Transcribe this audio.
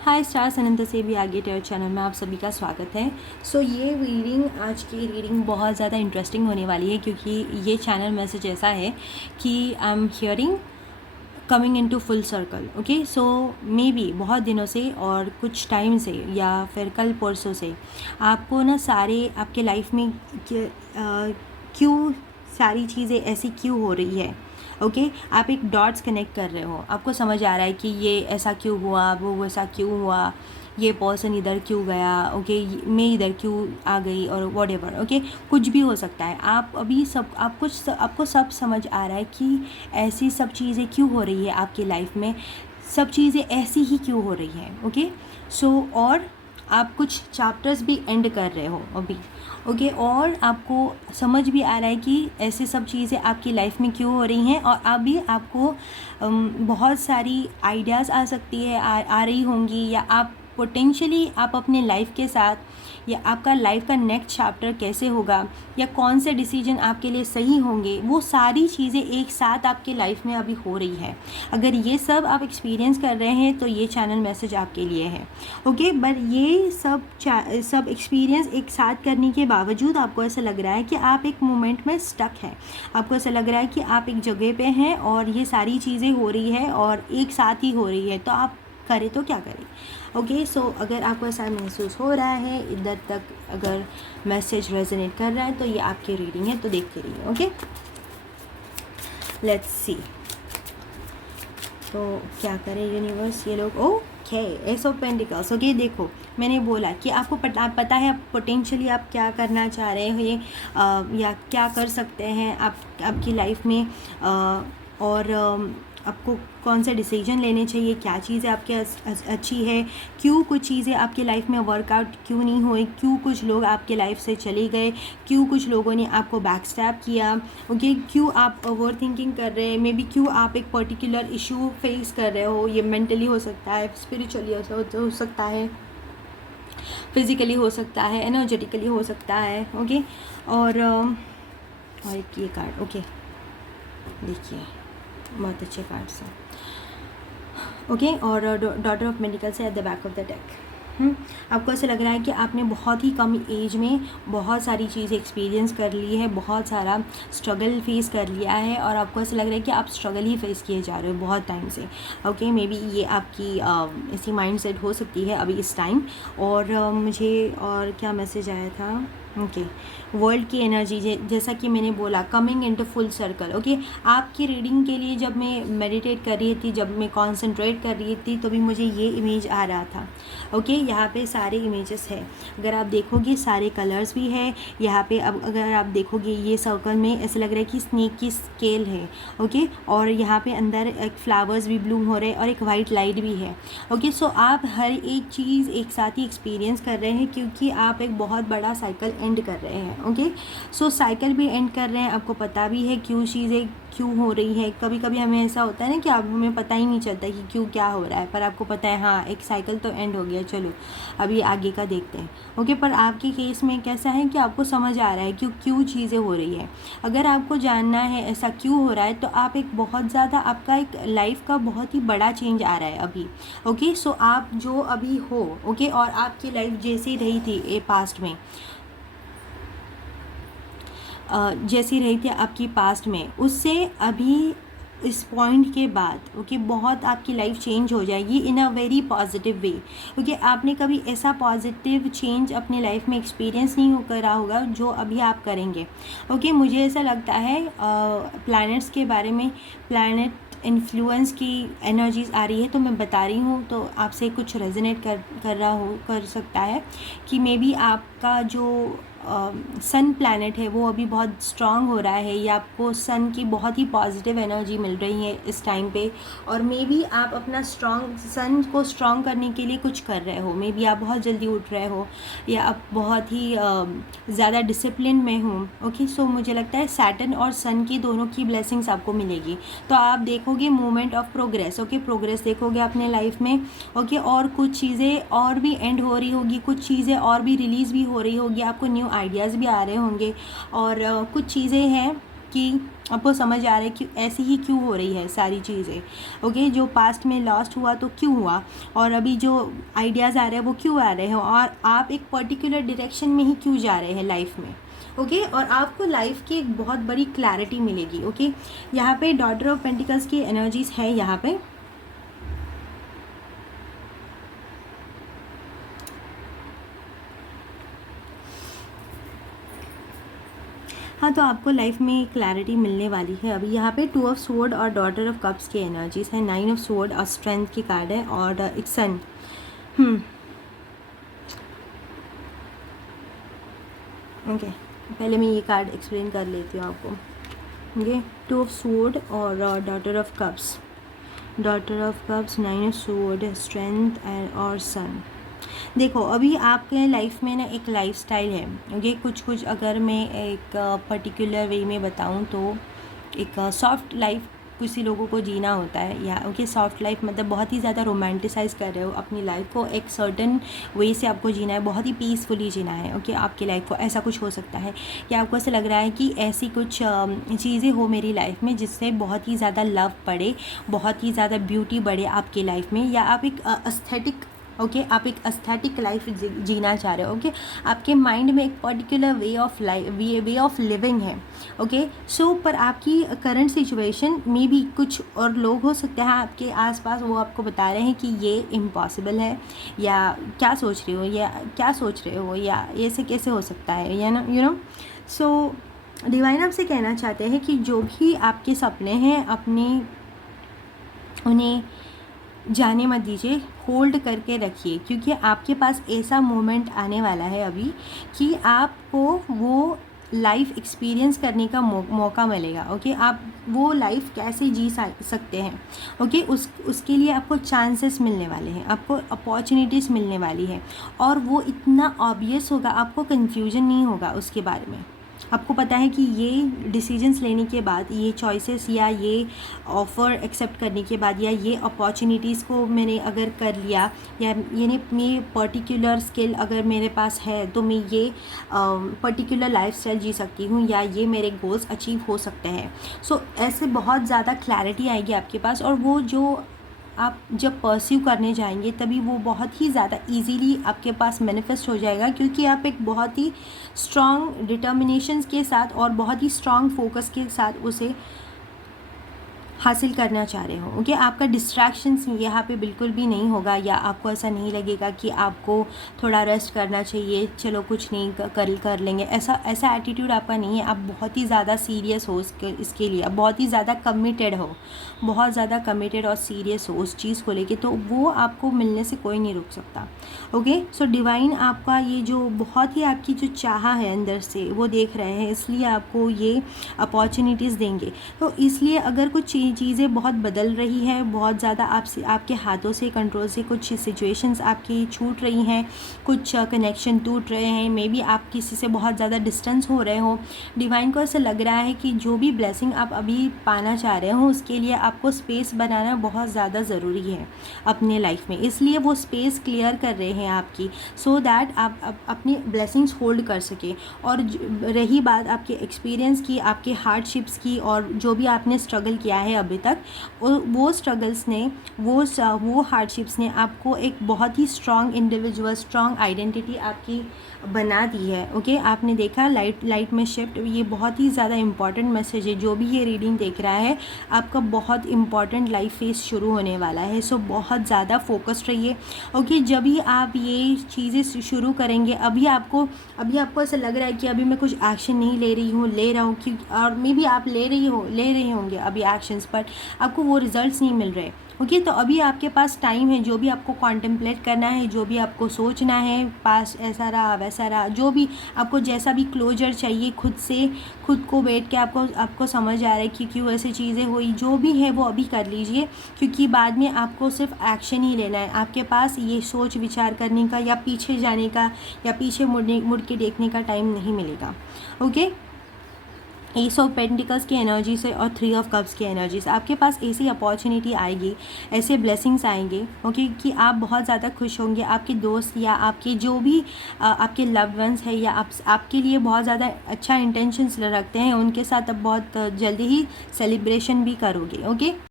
हाय stars, अनंत से भी आगे टेयर चैनल में आप सभी का स्वागत है। ये रीडिंग, आज की रीडिंग बहुत ज़्यादा इंटरेस्टिंग होने वाली है क्योंकि ये चैनल मैसेज ऐसा है कि I am hearing coming into full circle. Okay, so maybe बहुत दिनों से और कुछ टाइम से या फिर कल परसों से आपको ना सारे आपके लाइफ में क्यों सारी चीज़ें ऐसी क्यों हो रही है। ओके, आप एक डॉट्स कनेक्ट कर रहे हो, आपको समझ आ रहा है कि ये ऐसा क्यों हुआ, वो वैसा क्यों हुआ, ये पर्सन इधर क्यों गया, ओके मैं इधर क्यों आ गई, और वॉट एवर। ओके, कुछ भी हो सकता है। आप अभी सब आपको सब समझ आ रहा है कि ऐसी सब चीज़ें क्यों हो रही है आपकी लाइफ में, सब चीज़ें ऐसी ही क्यों हो रही हैं। ओके, और आप कुछ चैप्टर्स भी एंड कर रहे हो अभी। ओके, और आपको समझ भी आ रहा है कि ऐसे सब चीज़ें आपकी लाइफ में क्यों हो रही हैं, और अभी आपको बहुत सारी आइडियाज़ आ सकती है, आ रही होंगी, या आप पोटेंशियली आप अपने लाइफ के साथ, या आपका लाइफ का नेक्स्ट चैप्टर कैसे होगा, या कौन से डिसीजन आपके लिए सही होंगे, वो सारी चीज़ें एक साथ आपके लाइफ में अभी हो रही है। अगर ये सब आप एक्सपीरियंस कर रहे हैं तो ये चैनल मैसेज आपके लिए है। ओके, बट ये सब एक्सपीरियंस एक साथ करने के बावजूद आपको ऐसा लग रहा है कि आप एक मोमेंट में स्टक हैं। आपको ऐसा लग रहा है कि आप एक जगह पे हैं और ये सारी चीज़ें हो रही है और एक साथ ही हो रही है, तो आप करें तो क्या करें। ओके, सो अगर आपको ऐसा महसूस हो रहा है, इधर तक अगर मैसेज रेजोनेट कर रहा है, तो ये आपकी रीडिंग है, तो देखते रहिए। ओके, लेट्स सी तो क्या करें यूनिवर्स ये लोग। Okay, S of pentacles. Okay, देखो मैंने बोला कि आपको पता है आप पोटेंशियली आप क्या करना चाह रहे हो, या क्या कर सकते हैं आप आपकी लाइफ में, और आपको कौन से डिसीजन लेने चाहिए, क्या चीज़ें आपके अच्छी है, क्यों कुछ चीज़ें आपके लाइफ में वर्कआउट क्यों नहीं हुई, क्यों कुछ लोग आपके लाइफ से चले गए, क्यों कुछ लोगों ने आपको बैक स्टैप किया। ओके, क्यों आप ओवर थिंकिंग कर रहे हैं, मे बी क्यों आप एक पर्टिकुलर इशू फेस कर रहे हो। ये मेंटली हो सकता है, स्पिरिचुअली हो सकता है, फिज़िकली हो सकता है, एनर्जेटिकली हो सकता है। ओके, और एक ये कार्ड। ओके, देखिए बहुत अच्छे कार्ड्स हैं। ओके, और डॉटर ऑफ मेडिकल से at the back of the deck. आपको ऐसा लग रहा है कि आपने बहुत ही कम एज में बहुत सारी चीज़ें एक्सपीरियंस कर ली है, बहुत सारा स्ट्रगल फेस कर लिया है, और आपको ऐसा लग रहा है कि आप स्ट्रगल ही फेस किए जा रहे हो बहुत टाइम से। ओके, मे बी ये आपकी ऐसी माइंड सेट हो सकती है अभी इस टाइम। और मुझे और क्या मैसेज आया था। ओके, वर्ल्ड की एनर्जी, जैसा कि मैंने बोला, coming into full circle. Okay, आपकी रीडिंग के लिए जब मैं मेडिटेट कर रही थी, जब मैं कंसंट्रेट कर रही थी, तो भी मुझे ये इमेज आ रहा था। ओके, यहाँ पे सारे इमेजेस है, अगर आप देखोगे सारे कलर्स भी है यहाँ पे। अब अगर आप देखोगे ये सर्कल में ऐसा लग रहा है कि स्नेक की स्केल है। ओके, और यहाँ पे अंदर एक फ्लावर्स भी ब्लूम हो रहे हैं और एक वाइट लाइट भी है। ओके, सो आप हर एक चीज़ एक साथ ही एक्सपीरियंस कर रहे हैं क्योंकि आप एक बहुत बड़ा साइकिल एंड कर रहे हैं। ओके, सो साइकिल भी एंड कर रहे हैं, आपको पता भी है क्यों चीज़ें क्यों हो रही है। कभी कभी हमें ऐसा होता है ना कि अब हमें पता ही नहीं चलता कि क्यों क्या हो रहा है, पर आपको पता है हाँ एक साइकिल तो एंड हो गया, चलो अभी आगे का देखते हैं। ओके, पर आपके केस में कैसा है कि आपको समझ आ रहा है क्यों चीज़ें हो रही है। अगर आपको जानना है ऐसा क्यों हो रहा है, तो आप एक बहुत ज़्यादा आपका एक लाइफ का बहुत ही बड़ा चेंज आ रहा है अभी। ओके, सो आप जो अभी हो, ओके, और आपकी लाइफ जैसी रही थी ए पास्ट में, जैसी रही थी आपकी पास्ट में, उससे अभी इस पॉइंट के बाद ओके बहुत आपकी लाइफ चेंज हो जाएगी इन अ वेरी पॉजिटिव वे। क्योंकि आपने कभी ऐसा पॉजिटिव चेंज अपने लाइफ में एक्सपीरियंस नहीं करा होगा जो अभी आप करेंगे। ओके, मुझे ऐसा लगता है प्लैनेट्स के बारे में, प्लैनेट इन्फ्लुएंस की एनर्जीज आ रही है, तो मैं बता रही हूँ, तो आपसे कुछ रेजोनेट कर सकता है कि मे बी आपका जो सन प्लैनेट है वो अभी बहुत स्ट्रांग हो रहा है, या आपको सन की बहुत ही पॉजिटिव एनर्जी मिल रही है इस टाइम पे। और मे बी आप अपना सन को स्ट्रांग करने के लिए कुछ कर रहे हो, मे बी आप बहुत जल्दी उठ रहे हो, या आप बहुत ही ज़्यादा डिसिप्लिन में हो। ओके, सो मुझे लगता है सैटर्न और सन की दोनों की ब्लेसिंग्स आपको मिलेगी, तो आप देखोगे movement of progress. Okay, progress देखोगे अपने लाइफ में। ओके, और कुछ चीज़ें और भी एंड हो रही होगी, कुछ चीज़ें और भी रिलीज़ भी हो रही होगी, आपको न्यू आइडियाज़ भी आ रहे होंगे, और कुछ चीज़ें हैं कि आपको समझ आ रहा है कि ऐसी ही क्यों हो रही है सारी चीज़ें। ओके, जो पास्ट में लॉस्ट हुआ तो क्यों हुआ, और अभी जो आइडियाज़ आ रहे हैं वो क्यों आ रहे हैं, और आप एक पर्टिकुलर डायरेक्शन में ही क्यों जा रहे हैं लाइफ में। ओके, और आपको लाइफ की एक बहुत बड़ी क्लैरिटी मिलेगी। ओके, यहाँ पे डॉटर ऑफ पेंटिकल्स की एनर्जीज है यहाँ पे। हाँ, तो आपको लाइफ में क्लैरिटी मिलने वाली है अभी। यहाँ पे 2 ऑफ स्वॉर्ड और डॉटर ऑफ कप्स की एनर्जीज है। 9 ऑफ स्वॉर्ड और स्ट्रेंथ की कार्ड है, और एक सन। ओके, पहले मैं ये कार्ड एक्सप्लेन कर लेती हूँ आपको। ये 2 ऑफ स्वॉर्ड और daughter of cups, 9 of sword, strength and और सन। देखो, अभी आपके लाइफ में ना एक लाइफस्टाइल है। ओके, कुछ अगर मैं एक पर्टिकुलर वे में बताऊं तो एक सॉफ्ट लाइफ किसी लोगों को जीना होता है, या ओके सॉफ्ट लाइफ मतलब बहुत ही ज़्यादा रोमांटिसाइज़ कर रहे हो अपनी लाइफ को, एक सर्टन वे से आपको जीना है, बहुत ही पीसफुली जीना है। ओके, आपकी लाइफ को ऐसा कुछ हो सकता है कि आपको ऐसा लग रहा है कि ऐसी कुछ चीज़ें हो मेरी लाइफ में जिससे बहुत ही ज़्यादा लव पड़े, बहुत ही ज़्यादा ब्यूटी बढ़े आपकी लाइफ में, या आप एक एस्थेटिक आप एक एस्थेटिक लाइफ जीना चाह रहे हो। ओके, आपके माइंड में एक पर्टिकुलर वे ऑफ लिविंग है। ओके, सो पर आपकी करंट सिचुएशन में भी कुछ और लोग हो सकते हैं आपके आसपास, वो आपको बता रहे हैं कि ये इम्पॉसिबल है, या क्या सोच रहे हो, या ऐसे कैसे हो सकता है, या ना यू नो। सो डिवाइन आपसे कहना चाहते हैं कि जो भी आपके सपने हैं उन्हें जाने मत दीजिए, होल्ड करके रखिए, क्योंकि आपके पास ऐसा मोमेंट आने वाला है अभी कि आपको वो लाइफ एक्सपीरियंस करने का मौका मिलेगा। ओके, आप वो लाइफ कैसे जी सकते हैं। ओके, उसके लिए आपको चांसेस मिलने वाले हैं, आपको अपॉर्चुनिटीज़ मिलने वाली है, और वो इतना ऑब्वियस होगा, आपको कन्फ्यूजन नहीं होगा उसके बारे में। आपको पता है कि ये डिसीजंस लेने के बाद, ये चॉइसेस या ये ऑफ़र एक्सेप्ट करने के बाद, या ये अपॉर्चुनिटीज़ को मैंने अगर कर लिया, या ये पर्टिकुलर स्किल अगर मेरे पास है तो मैं ये पर्टिकुलर लाइफस्टाइल जी सकती हूँ, या ये मेरे गोल्स अचीव हो सकते हैं। सो ऐसे बहुत ज़्यादा क्लैरिटी आएगी आपके पास, और वो जो आप जब परस्यू करने जाएंगे तभी वो बहुत ही ज़्यादा इजीली आपके पास मैनिफेस्ट हो जाएगा, क्योंकि आप एक बहुत ही स्ट्रॉन्ग डिटर्मिनेशंस के साथ और बहुत ही स्ट्रॉन्ग फोकस के साथ उसे हासिल करना चाह रहे हो। ओके, आपका डिस्ट्रैक्शंस यहाँ पे बिल्कुल भी नहीं होगा, या आपको ऐसा नहीं लगेगा कि आपको थोड़ा रेस्ट करना चाहिए, चलो कुछ नहीं कर लेंगे, ऐसा एटीट्यूड आपका नहीं है। आप बहुत ही ज़्यादा सीरियस हो इसके लिए, आप बहुत ही ज़्यादा कमिटेड हो, बहुत ज़्यादा कमिटेड और सीरियस हो उस चीज़ को लेके, तो वो आपको मिलने से कोई नहीं रोक सकता। ओके, सो डिवाइन आपका ये जो बहुत ही आपकी जो चाह है अंदर से वो देख रहे हैं, इसलिए आपको ये अपॉर्चुनिटीज़ देंगे। तो इसलिए अगर कुछ चीज़ें बहुत बदल रही है, बहुत ज़्यादा आपके हाथों से, कंट्रोल से कुछ सिचुएशंस आपकी छूट रही हैं, कुछ कनेक्शन टूट रहे हैं, मे बी आप किसी से बहुत ज़्यादा डिस्टेंस हो रहे हो, डिवाइन को ऐसा लग रहा है कि जो भी ब्लेसिंग आप अभी पाना चाह रहे हो उसके लिए आपको स्पेस बनाना बहुत ज़्यादा ज़रूरी है अपने लाइफ में, इसलिए वो स्पेस क्लियर कर रहे हैं आपकी, सो दैट आप अपनी ब्लेसिंग्स होल्ड कर सके। और रही बात आपके एक्सपीरियंस की, आपके हार्डशिप्स की, और जो भी आपने स्ट्रगल किया है अभी तक, वो स्ट्रगल्स ने, वो हार्डशिप्स ने आपको एक बहुत ही स्ट्रॉन्ग इंडिविजुअल, स्ट्रॉन्ग आइडेंटिटी आपकी बना दी है। ओके, आपने देखा लाइट में शिफ्ट, ये बहुत ही ज़्यादा इंपॉर्टेंट मैसेज है। जो भी ये रीडिंग देख रहा है, आपका बहुत इंपॉर्टेंट लाइफ फेस शुरू होने वाला है, सो बहुत ज़्यादा फोकस्ड रहिए। ओके, जब भी आप ये चीज़ें शुरू करेंगे, अभी आपको ऐसा लग रहा है कि अभी मैं कुछ एक्शन नहीं ले रहा हूँ, क्योंकि और मे भी आप ले रहे होंगे अभी एक्शंस, पर आपको वो रिजल्ट्स नहीं मिल रहे। ओके, तो अभी आपके पास टाइम है, जो भी आपको कॉन्टेम्पलेट करना है, जो भी आपको सोचना है, पास ऐसा रहा वैसा रहा, जो भी आपको जैसा भी क्लोजर चाहिए खुद को बैठ के आपको समझ आ रहा है कि क्यों ऐसी चीज़ें हुई, जो भी है वो अभी कर लीजिए, क्योंकि बाद में आपको सिर्फ एक्शन ही लेना है। आपके पास ये सोच विचार करने का, या पीछे जाने का, या पीछे मुड़ के देखने का टाइम नहीं मिलेगा। ओके, एस ऑफ पेंटिकल्स की एनर्जी से और 3 ऑफ कप्स की एनर्जी से आपके पास ऐसी अपॉर्चुनिटी आएगी, ऐसे ब्लेसिंग्स आएंगे, ओके, कि आप बहुत ज़्यादा खुश होंगे। आपके दोस्त या आपके जो भी आपके लव्ड वंस है या आपके लिए बहुत ज़्यादा अच्छा इंटेंशंस रखते हैं, उनके साथ अब बहुत जल्दी ही सेलिब्रेशन भी करोगे, ओके।